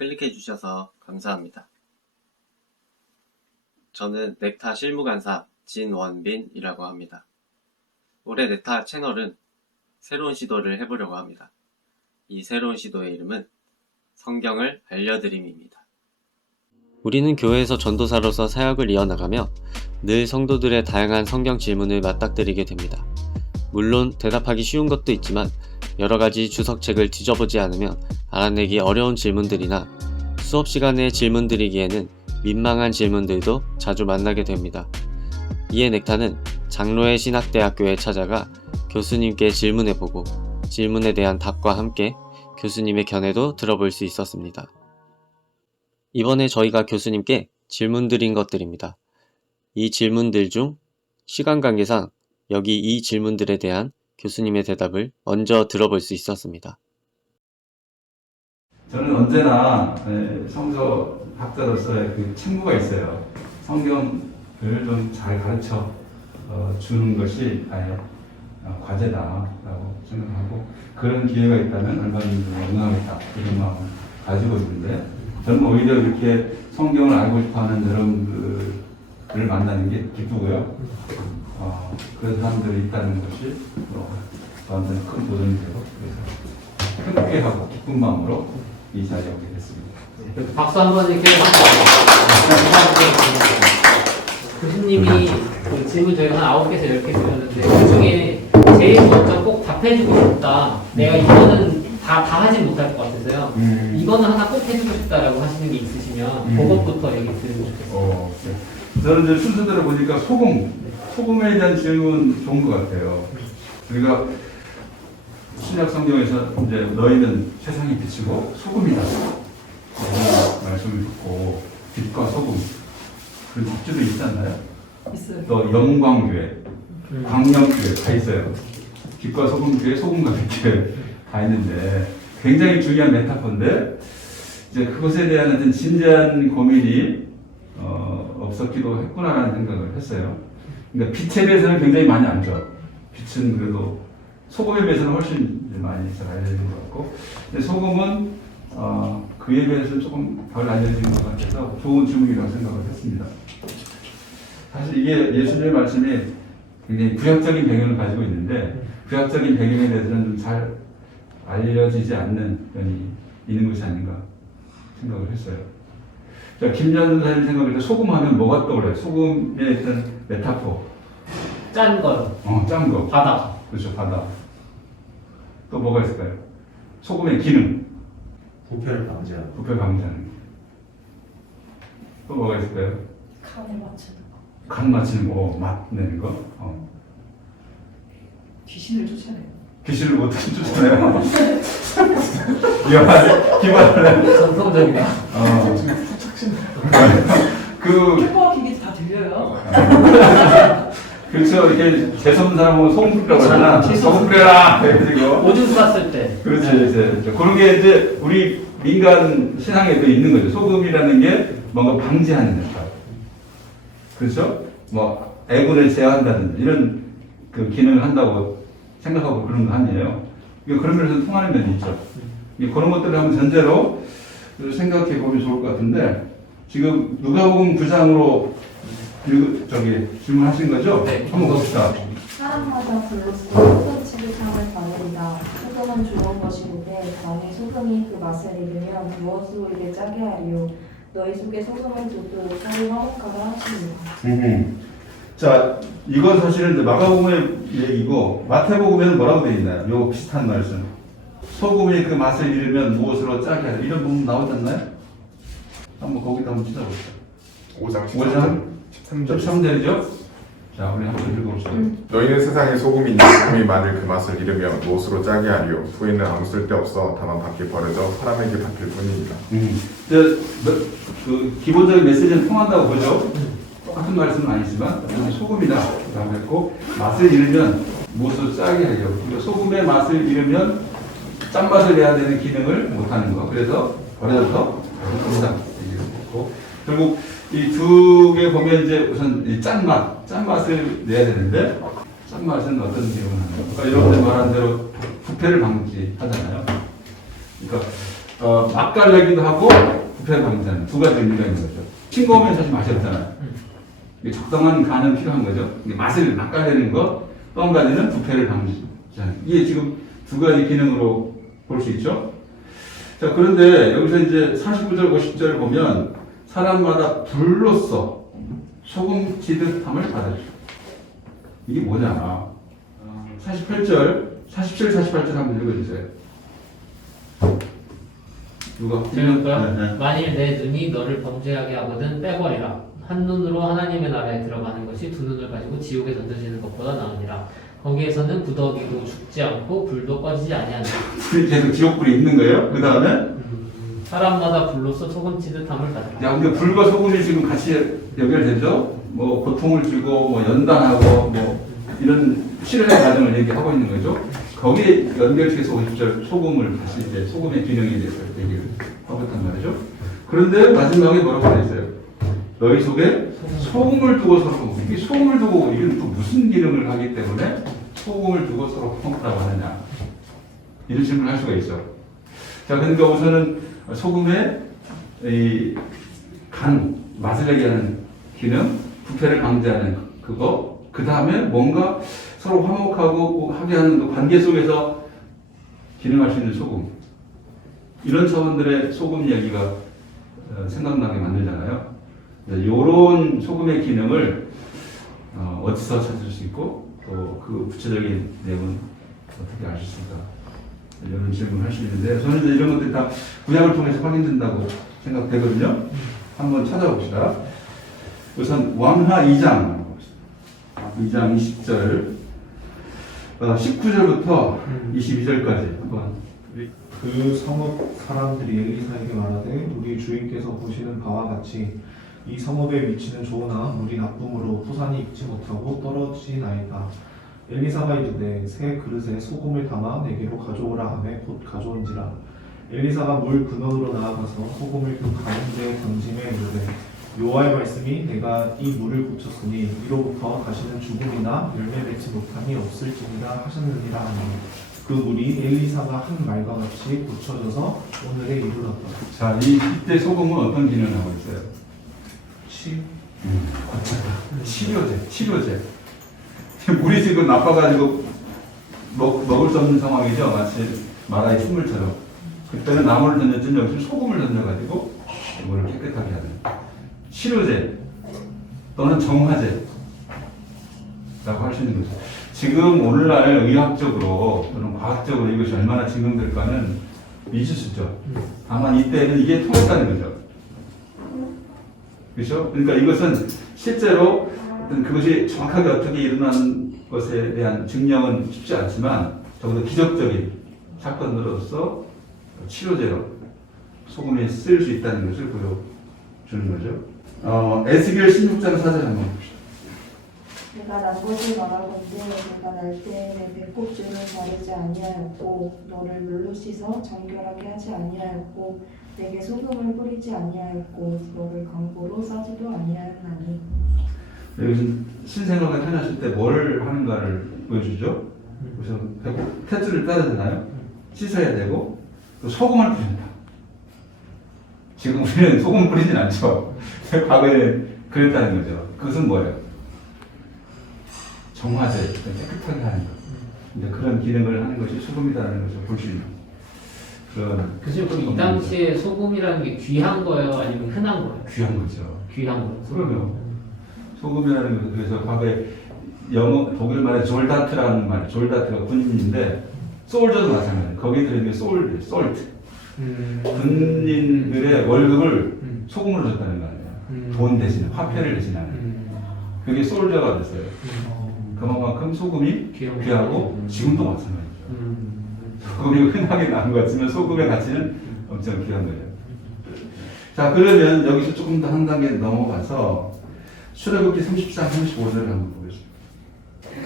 클릭해 주셔서 감사합니다. 저는 넥타 실무간사 진원빈이라고 합니다. 올해 넥타 채널은 새로운 시도를 해보려고 합니다. 이 새로운 시도의 이름은 성경을 알려드림입니다. 우리는 교회에서 전도사로서 사역을 이어나가며 늘 성도들의 다양한 성경 질문을 맞닥뜨리게 됩니다. 물론 대답하기 쉬운 것도 있지만 여러가지 주석책을 뒤져보지 않으면 알아내기 어려운 질문들이나 수업 시간에 질문 드리기에는 민망한 질문들도 자주 만나게 됩니다. 이에 넥타는 장로의 신학대학교에 찾아가 교수님께 질문해보고 질문에 대한 답과 함께 교수님의 견해도 들어볼 수 있었습니다. 이번에 저희가 교수님께 질문 드린 것들입니다. 이 질문들 중 시간 관계상 여기 이 질문들에 대한 교수님의 대답을 먼저 들어볼 수 있었습니다. 저는 언제나 성서 학자로서의 그 책무가 있어요. 성경을 좀 잘 가르쳐 주는 것이 나의 과제다라고 생각하고, 그런 기회가 있다면 얼마든지 응하겠다 이런 마음을 가지고 있는데, 저는 오히려 이렇게 성경을 알고 싶어하는 여러분들을 만나는 게 기쁘고요. 그런 사람들이 있다는 것이 저한테는 큰 도전이 되고, 그래서 행복해하고 기쁜 마음으로 이 자리에 오게 됐습니다. 박수 한번 이렇게 교수님이 그 질문 저희가 한 9개에서 10개 드렸는데 그 중에 제일 먼저 꼭 답해주고 싶다, 내가 이거는 다 하진 못할 것 같아서요, 이거는 하나 꼭 해주고 싶다라고 하시는 게 있으시면 그것부터 얘기 드리고 싶겠어요. 네. 저는 이제 순서대로 보니까 소금에 대한 질문 좋은 것 같아요. 우리가 신약 성경에서 이제 너희는 세상의 빛이고 소금이다 이런 말씀을 듣고, 빛과 소금 그런 잡지도 있지 않나요? 있어요. 또 영광교회, 광명교회 다 있어요. 빛과 소금교회, 소금과 빛교회 다 있는데 굉장히 중요한 메타포인데, 이제 그것에 대한 어떤 진지한 고민이 없었기도 했구나라는 생각을 했어요. 그러니까 빛에 대해서는 굉장히 많이 알죠. 빛은 그래도 소금에 비해서는 훨씬 많이 잘 알려진 것 같고, 근데 소금은 그에 비해서 조금 덜 알려진 것 같아서 좋은 질문이라고 생각을 했습니다. 사실 이게 예수님의 말씀이 굉장히 구약적인 배경을 가지고 있는데, 구약적인 배경에 대해서는 좀 잘 알려지지 않는 면이 있는 것이 아닌가 생각을 했어요. 자, 김전 사님 생각할 때 소금 하면 뭐가 떠올라요? 소금의 어떤 메타포. 짠 거. 짠 거. 바다. 그렇죠, 바다. 또 뭐가 있을까요? 소금의 기능. 부패를 방지하는. 부패 방지하는. 또 뭐가 있을까요? 간을 맞추는 거. 간 맞추는 거, 맛 내는 거. 귀신을 쫓아내요. 귀신을 못 쫓아내요. 기발하네. 전통적이네. 쾌거와 기계도 다 들려요. 그렇죠. 이렇게 재수없는 사람은 소금 뿌리라고 하잖아. 소금 뿌려라! 그래가지고. 오줌 쌌을 때. 그렇지, 이제. 그런 게 이제 우리 민간 신앙에도 있는 거죠. 소금이라는 게 뭔가 방지하는 역할. 그렇죠? 뭐, 애군을 제어한다든지 이런 그 기능을 한다고 생각하고 그런 거 아니에요. 그런 면에서 통하는 면이 있죠. 그런 것들을 한번 전제로 생각해 보면 좋을 것 같은데, 지금 누가복음 9장으로 질문하신 거죠? 네. 한번 봅시다. 사람마다 불로써 소금 취급함을 받으리라. 소금은 좋은 것인데 만일 소금이 그 맛을 잃으면 무엇으로 이를 짜게 하리요. 너희 속에 소금을 두고 살이 화목하라 하시니라. 자, 이건 사실은 이제 마가복음의 얘기고, 마태복음에는 뭐라고 되어 있나요? 요 비슷한 말씀. 소금이 그 맛을 잃으면 무엇으로 짜게 하리요. 이런 부분 나오지 않나요? 한번 거기다 한번 찾아봅시다. 5장 5장 13절이죠? 자, 우리 한번 읽어봅시다. 너희는 세상에 소금이 있는 소금이 많을 그 맛을 잃으며 무엇으로 짜게 하리요. 후에는 아무 쓸데없어 다만 밖에 버려져 사람에게 바뀔 뿐이니라. 그 기본적인 메시지는 통한다고 보죠. 똑같은 말씀은 아니지만 소금이다라고 했고, 맛을 잃으면 무엇으로 짜게 하려고. 그러니까 소금의 맛을 잃으면 짠맛을 내야 되는 기능을 못하는 거. 그래서 버려져서 버린다 얘기를 했고, 결국 이 두 개 보면 이제 우선 이 짠맛을 내야 되는데, 짠맛은 어떤 기능을 하는 거. 그러니까 여러분들 말한 대로 부패를 방지하잖아요. 그러니까 맛깔내기도 하고 부패를 방지하는 두 가지 의미가 있는 거죠. 싱거우면 사실 맛이 없잖아요. 이게 적당한 간은 필요한 거죠. 이게 맛을 맛깔내는 것, 또 한 가지는 부패를 방지하는. 이게 지금 두 가지 기능으로 볼 수 있죠. 자, 그런데 여기서 이제 49절, 50절 보면 사람마다 불로써 소금 지듯함을 받으시오. 이게 뭐냐? 48절, 47, 48절 한번 읽어주세요. 누가? 제가 볼까요? 네, 네. 만일 내 눈이 너를 범죄하게 하거든 빼버리라. 한 눈으로 하나님의 나라에 들어가는 것이 두 눈을 가지고 지옥에 던져지는 것보다 나으니라. 거기에서는 구더기도 죽지 않고 불도 꺼지지 아니하니라. 불이 계속 지옥불이 있는 거예요. 그 다음에 사람마다 불로써 소금 치듯함을 받으라. 야, 근데 불과 소금이 지금 같이 연결되죠? 뭐 고통을 주고 뭐 연단하고 뭐 이런 실현의 과정을 얘기하고 있는 거죠. 거기에 연결해서 50절 소금을 다시 이제 소금의 균형에 대해서 얘기를 하고 있단 말이죠. 그런데 마지막에 뭐라고 되어 있어요? 너희 속에 소금을 두고 서로 먹고. 이게 소금을 두고 이게 또 무슨 기능을 하기 때문에 소금을 두고 서로 먹으라고 하느냐, 이런 질문을 할 수가 있어. 자, 그러니까 우선은 소금의 이 간, 맛을 내게 하는 기능, 부패를 방지하는 그거, 그 다음에 뭔가 서로 화목하고 하게 하는 관계 속에서 기능할 수 있는 소금. 이런 차원들의 소금 이야기가 생각나게 만들잖아요. 이런 소금의 기능을 어디서 찾을 수 있고 또 그 구체적인 내용은 어떻게 알 수 있을까? 이런 질문을 할 수 있는데 저는 이제 이런 것들이 다 구약을 통해서 확인된다고 생각되거든요. 한번 찾아봅시다. 우선 왕하 2장 2장 20절 19절부터 22절까지 한번. 그 성읍 사람들이 엘리사에게 말하되 우리 주인께서 보시는 바와 같이 이 성읍에 위치는 좋으나 물이 나쁨으로 포산이 익지 못하고 떨어지나이다. 엘리사가 이르되 새 그릇에 소금을 담아 내게로 가져오라 하매 곧 가져온지라. 엘리사가 물 근원으로 나아가서 소금을 그 가운데에 던짐에 이르되 여호와의 말씀이 내가 이 물을 고쳤으니 이로부터 다시는 죽음이나 열매 맺지 못함이 없을지니라 하셨느니라 하니 그 물이 엘리사가 한 말과 같이 고쳐져서 오늘에 이르렀다. 자, 이때 소금은 어떤 기능을 하고 있어요? 치료제. 물이 지금 나빠가지고 먹을 수 없는 상황이죠. 마치 마라의 순물처럼. 그때는 나무를 던졌지 여기서 소금을 던져가지고 물을 깨끗하게 하는 치료제 또는 정화제라고 할 수 있는 거죠. 지금 오늘날 의학적으로 또는 과학적으로 이것이 얼마나 증명될까는 미지수죠. 다만 이때는 이게 통했다는 거죠. 그렇죠? 그러니까 이것은 실제로 그것이 정확하게 어떻게 일어나는 것에 대한 증명은 쉽지 않지만 적어도 기적적인 사건으로서 치료제로 소금이 쓰일 수 있다는 것을 보여주는 거죠. 에스겔 16장 4절 한번 봅시다. 내가 난 것을 말하건대 내가 날 때 내 배꼽줄을 자르지 아니하였고 너를 물로 씻어 정결하게 하지 아니하였고 내게 소금을 뿌리지 아니하였고 너를 강보로 싸지도 아니하였나니. 여기서 신생아가 태어났을 때 뭘 하는가를 보여주죠. 그래서 배꼽 탯줄을 따르잖아요. 씻어야 되고 또 소금을 뿌린다. 지금 우리는 소금 뿌리진 않죠. 과거에는 그랬다는 거죠. 그것은 뭐예요? 정화제, 깨끗하게 하는 것. 이제 그런 기능을 하는 것이 소금이라는 것을 볼 수 있는 그런. 그죠? 그럼 이 당시에 소금이라는 게 귀한 거예요? 아니면 흔한 거예요? 귀한 거죠. 귀한 거예요. 그러면 소금이라는 것은 그래서 과거에 독일 말에 졸다트라는 말, 졸다트가 군인인데 솔저도 마찬가지예요. 거기에 들어있는 솔트. 군인들의 월급을 소금으로 줬다는 거 아니에요. 돈 대신, 화폐를 대신하는. 그게 솔저가 됐어요. 그만큼 소금이 귀하고 지금도 마찬가지죠. 소금이 흔하게 나온 것 같지만 소금의 가치는 엄청 귀한 거예요. 자, 그러면 여기서 조금 더 한 단계 넘어가서 출애굽기 34, 35절을 한번 보겠습니다.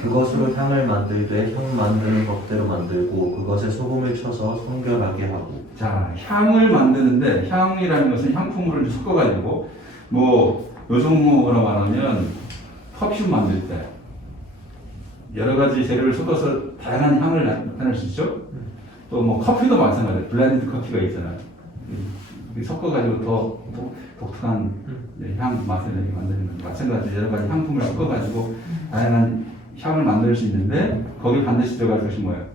그것으로 향을 만들되 향 만드는 법대로 만들고 그것에 소금을 쳐서 성결하게 하고. 자, 향을 만드는데 향이라는 것은 향품을 섞어가지고 뭐 요즘으로 말하면 퍼퓸 만들 때 여러 가지 재료를 섞어서 다양한 향을 나타낼 수 있죠. 또 뭐 커피도 마찬가지예요. 블렌드 커피가 있잖아요. 섞어가지고 더 독특한 향 맛을 내게 만드는 거죠. 마찬가지로 여러 가지 향품을 섞어가지고 다양한 향을 만들 수 있는데 거기 반드시 들어갈 것이 뭐예요?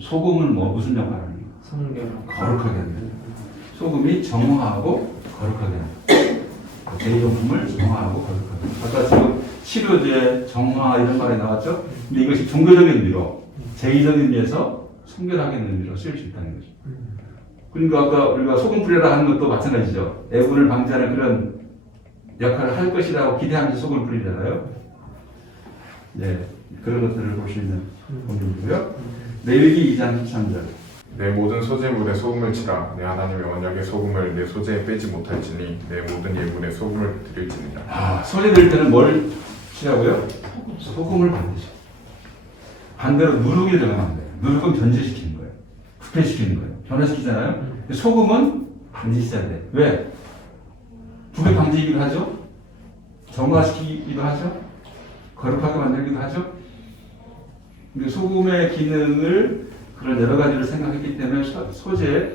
소금은 뭐 무슨 역할을 하는 거예요? 성결. 거룩하게 하는 거예요. 소금이 정화하고 거룩하게 하는 거예요. 제이용품을 정화하고 거룩하게. 아까 지금 치료제, 정화 이런 말이 나왔죠? 근데 이것이 종교적인 의미로 제의적인 의미에서 성결하게 하는 의미로 쓰일 수 있다는 거죠. 그러니까 아까 우리가 소금 뿌리라 하는 것도 마찬가지죠. 애군을 방지하는 그런 역할을 할 것이라고 기대하면서 소금을 뿌리잖아요. 네, 그런 것들을 볼 수 있는 본문이고요. 레위기 2장 13절. 내 모든 소재물에 소금을 치라. 내 하나님의 언약의 소금을 내 소재에 빼지 못할지니 내 모든 예물에 소금을 드릴지니라. 소재 드릴 때는 뭘 치라고요? 소금을 반드시. 반대로 누룩을 들어가면 돼요. 누룩은 변질시키는 거예요. 부패시키는 거예요. 변화시키잖아요. 근데 소금은 반드시 써야 돼. 왜? 부패 방지이기도 하죠. 정화시키기도 하죠. 거룩하게 만들기도 하죠. 근데 소금의 기능을 그런 여러 가지를 생각했기 때문에 소재에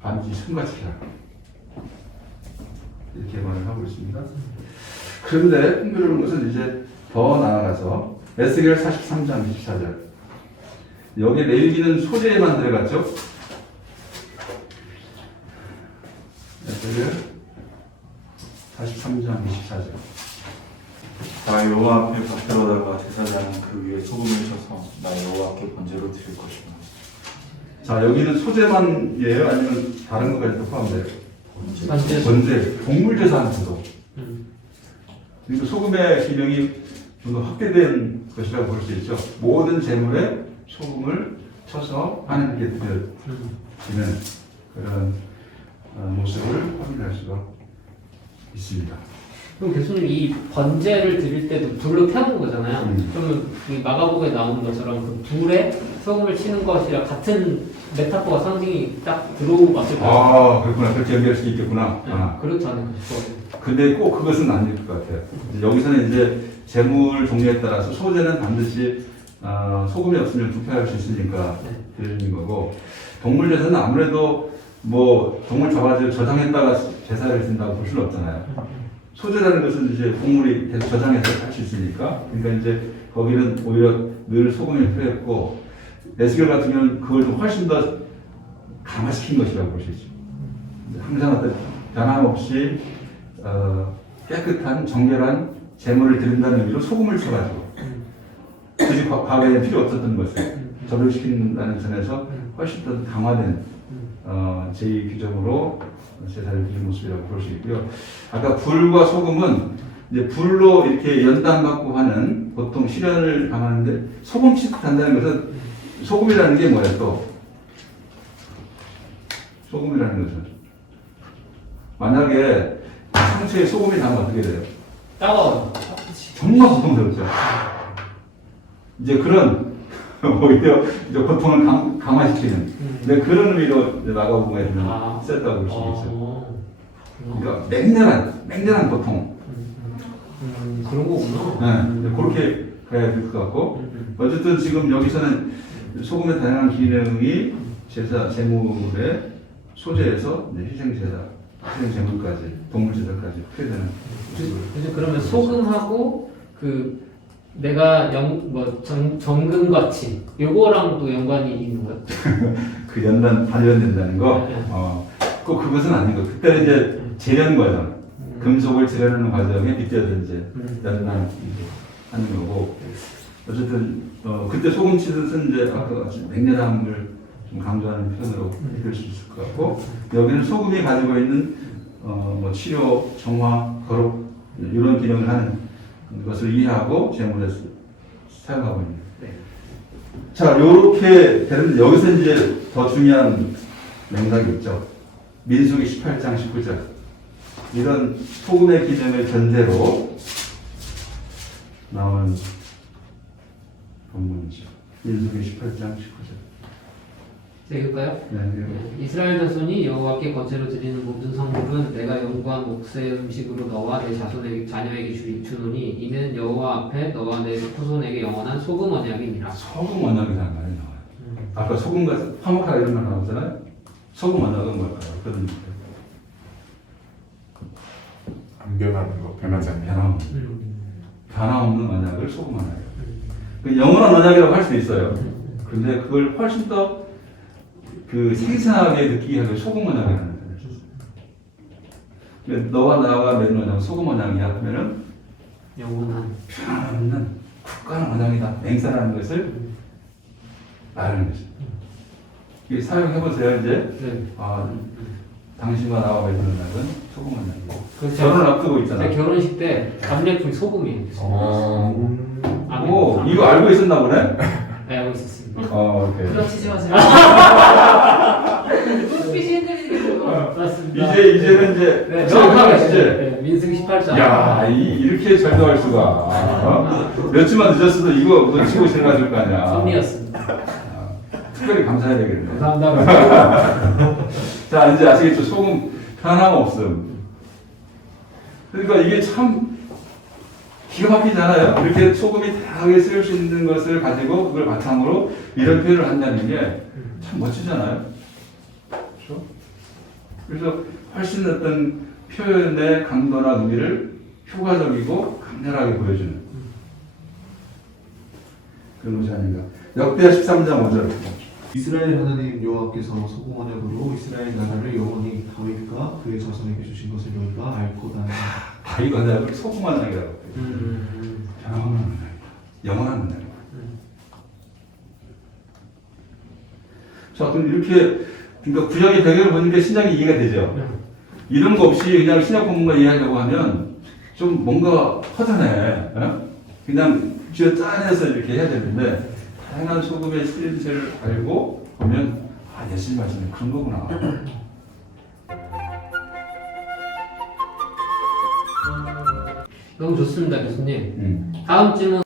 반드시 승화시켜라. 이렇게 말을 하고 있습니다. 그런데 흥미로운 것은 이제 더 나아가서 에스겔 43장 24절. 여기 레위기는 소재에만 들어갔죠. 에스겔 43장 24절. 나 여호와 앞에 박대로다가 제사장은 그 위에 소금을 쳐서 나 여호와께 번제로 드릴 것이다. 자, 여기는 소재만이에요? 아니면 다른 것까지도 포함돼요? 번제, 동물제사한테도. 그러니까 소금의 기능이 좀 더 확대된 것이라고 볼 수 있죠. 모든 제물에 소금을 쳐서 하나님께 드려지는 그런 모습을 확인할 수가 있습니다. 그럼 교수님 이 번제를 드릴 때도 불로 태우는 거잖아요. 그러면 이 마가복에 나오는 것처럼 그 불에 소금을 치는 것이랑 같은 메타포가 상징이 딱 들어왔을 때. 아, 그렇구나. 그렇게 연결할 수 있겠구나. 네, 아. 그렇지 않을까 싶어요. 근데 꼭 그것은 아닐 것 같아요. 여기서는 이제 재물 종류에 따라서 소재는 반드시 소금이 없으면 부패할 수 있으니까 드리는 거고, 동물 제사는 아무래도 뭐 동물 잡아서 저장했다가 제사를 드린다고 볼 수는 없잖아요. 소재라는 것은 이제 동물이 계속 저장해서 할 수 있으니까, 그러니까 이제 거기는 오히려 늘 소금이 필요했고, 에스겔 같은 경우는 그걸 좀 훨씬 더 강화시킨 것이라고 볼 수 있죠. 항상 어떤 변함없이 깨끗한 정결한 제물을 드린다는 의미로 소금을 쳐가지고, 굳이 과거에는 필요 없었던 것을 접목시킨다는 점에서 훨씬 더 강화된 제2규정으로 제사를 드리는 모습이라고 볼 수 있고요. 아까 불과 소금은 이제 불로 이렇게 연단받고 하는 보통 시련을 당하는데, 소금 취급한다는 것은 소금이라는 게 뭐예요? 또 소금이라는 것은 만약에 상처에 소금이 닿으면 어떻게 돼요? 따가워요. 정말 고통스럽죠. 이제 그런 오히려 이제 고통을 강화시키는 그런 의미로 마가복음에는 썼다고 볼 수 있어요. 그러니까 맹렬한 고통. 그런 거구나. 네, 그렇게 가야 될 것 같고, 어쨌든 지금 여기서는 소금의 다양한 기능이 제사 제물의 소재에서 이제 희생 제물까지, 동물 제사까지 표현되는. 그래서 그러면 소금하고 그 내가 정금같이 요거랑 또 연관이 있는 거예요? 그 연단 발현된다는 거, 네. 꼭 그것은 아니고, 그때는 이제 재련 과정, 금속을 재련하는 과정에 빗대어서 이제 연단 하는 거고, 어쨌든 그때 소금 치듯은 이제 아까 같이 맹렬함을 좀 강조하는 표현으로 읽을 수 있을 것 같고, 여기는 소금이 가지고 있는 뭐 치료, 정화, 거룩 이런 기능을 하는 것을 이해하고 제물에 사용하고 있는. 네. 자, 요렇게 되는데 여기서 이제 더 중요한 맥락이 있죠. 민수기 18장 19절. 이런 소금의 기능을 전제로 나오는 본문이죠. 민수기 18장 19절. 읽을까요? 네, 이스라엘 자손이 여호와께 번제로 드리는 모든 성물은 내가 영구한 몫의 음식으로 너와 내 자녀에게 주노니 이는 여호와 앞에 너와 내 후손에게 영원한 소금 언약이니라. 소금 언약이라는 말이 나와요. 아까 소금과 화목하라 이런 말 나오잖아요. 소금 언약은 뭘까요? 어떤 안 변하는 거, 변하지 않는 거. 변함없는 언약을 소금 언약이에요. 그 영원한 언약이라고 할 수 있어요. 근데 그걸 훨씬 더 그 생생하게 느끼게 하기 소금 언약이라는 거예요. 그러니까 너와 나가 맺는 언약은 소금 언약이야 하면은 영원한. 변함없는 굳건한 언약이다. 맹세라는 것을 말하는 거죠. 이게 사용해보세요 이제. 네. 아, 당신과 나와 맺는 언약은 소금 언약이고. 그래서 결혼을 앞두고 있잖아. 제 결혼식 때 답례품이 소금이에요. 아, 오, 이거 알고 있었나 보네? 네, 알고 있었습니다. 오케이. 부러치지 마세요. 눈빛이 흔들리는 맞습니다. 이제는 이제 네, 명확하게 이제 네, 민승 18장. 야, 이렇게 절도할 수가. 어? 몇 주만 늦었어도 이거 놓치고 지나가줄 거 아니야. 섭리였습니다. 아, 특별히 감사해야 되겠네. 감사합니다. 자, 이제 아시겠죠? 소금 변함없음. 그러니까 이게 참 기가 막히잖아요. 이렇게 소금이 다양하게 쓰일 수 있는 것을 가지고 그걸 바탕으로 이런 표현을 한다는 게 참 멋지잖아요. 그렇죠? 그래서 훨씬 어떤 표현의 강도나 의미를 효과적이고 강렬하게 보여주는 그런 것이 아닌가. 역대하 13장 5절. 이스라엘 하나님 여호와께서 소금 언약으로 이스라엘 나라를 영원히 다윗과 그의 자손에게 주신 것을 너희가 알고다. 다윗 언약을 소금 언약이라고 해요. 변함없는 언약이다. 영원한 언약이다. 자, 그럼 이렇게 그러니까 구약의 배경을 보는 게 신약이 이해가 되죠. 이런 거 없이 그냥 신약 본문만 이해하려고 하면 좀 뭔가 허전해. 어? 그냥 쥐어 짜내서 이렇게 해야 되는데 다양한 소금의 쓰임새를 알고 보면 아, 예수님 말씀이 그런 거구나. 너무 좋습니다, 교수님. 음. 다음 질문.